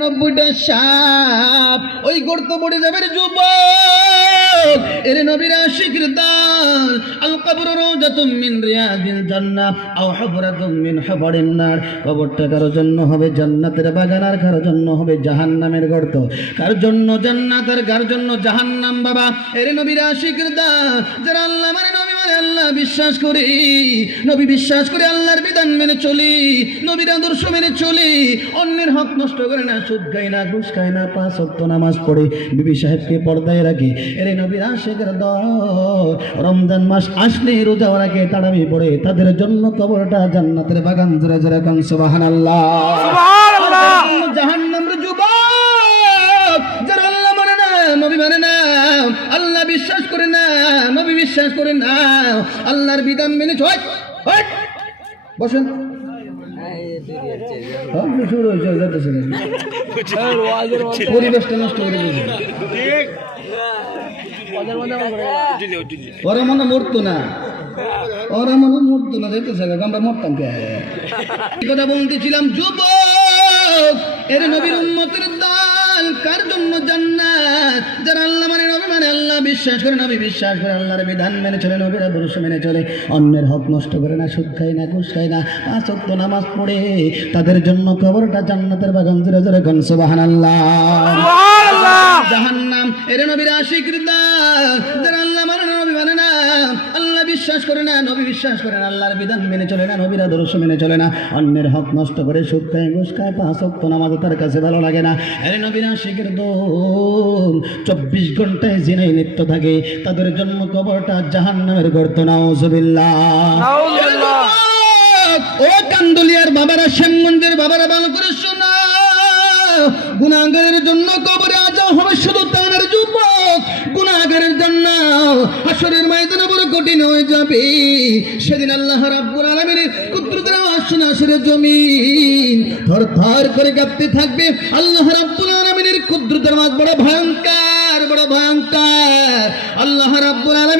নব্বইটা সাপ। ওই গর্ত পড়ে যাবে রে এর নবীরা শিখির দাল। আল কবর রোজাতুম রিয়াদিল জান্নাহ। আও হুবরাতুম হুবরিন নার। কবরটা কারোর জন্য হবে জান্নাতের বাগান আর কারোর জন্য হবে জাহান্নামের গর্ত। কার জন্য জান্নাত আর কার জন্য জাহান্নাম বাবা? এর নবীরা শিখির যারা আল্লাহ মানে বিশ্বাস করি নবী বিশ্বাস করে আল্লাহর বিধান মেনে চলি নবীর আদর্শ মেনে চলি অন্যের হক নষ্ট করে না সুদ খাই না ঘুষ খাই না পাঁচ অক্ত নামাজ পড়ে। বিবি সাহেবকে পর্দায় রাখি। এর নবীর আশেখের দল রমজান মাস আসলে রোজা রাখে তাড়ামি পড়ে। তাদের জন্য কবরটা জান্নাতের বাগান জোরে জোরে কান সুবাহান আল্লাহ জাহান্নাম বিশ্বাস করে না আল্লাহর বিধান মেনে চল। বসেন। শুরু হয়েছে, না। পরিবেশটা নষ্ট করে ওরা মনে মরতো না। ওরা মনে মরতো না যেতেছে আমরা মরতাম কে? কথা বলতেছিলাম যুবক এর নবীর উম্মতের দাল কার জন্য জান্নাত? যারা বিশ্বাস করে নবী বিশ্বাস করে আল্লাহর বিধান মেনে চলে নবীর আদর্শ মেনে চলে। অন্যের হক নষ্ট করে না সুদ খায় না খুশ খায় না পাঁচক্ত নামাজ পড়ে তাদের জন্য কবরটা জান্নাতের বাগান জোরে জোরে গান সুবহানাল্লাহ। জাহান্নাম এর নবীর আশিকর যারা বিশ্বাস করে না নবী বিশ্বাস করে না আল্লাহর বিধান মেনে চলে না নবীর আদর্শ মেনে চলে না। অন্যের হক নষ্ট করে সুদ খায় ঘুষ খায় পাঁচ নামাজ তার কাছে ভালো লাগে না। এর নবীর আশিকের দোল চব্বিশ ঘন্টায় জিনাই লিপ্ত থাকে। তাদের জন্য কবরটা জাহান্নামের গর্ত নাউজুবিল্লাহ। ও কান্দুলিয়ার বাবারা শ্যামগঞ্জের বাবারা ভালো করে শোনা গুণাগারের জন্য কবরে আসরের ময়দানে বড় কঠিন হয়ে যাবে। সেদিন আল্লাহ রাব্বুল আলামিনের কুদরতের আসন আসরের জমিন থর থর করে কাঁপতে থাকবে। আল্লাহ রাব্বুল আলামিনের কুদরতের মাঝ বড় ভয়ঙ্কর বড় ভয়ঙ্কর। আল্লাহ রাব্বুল আলামিন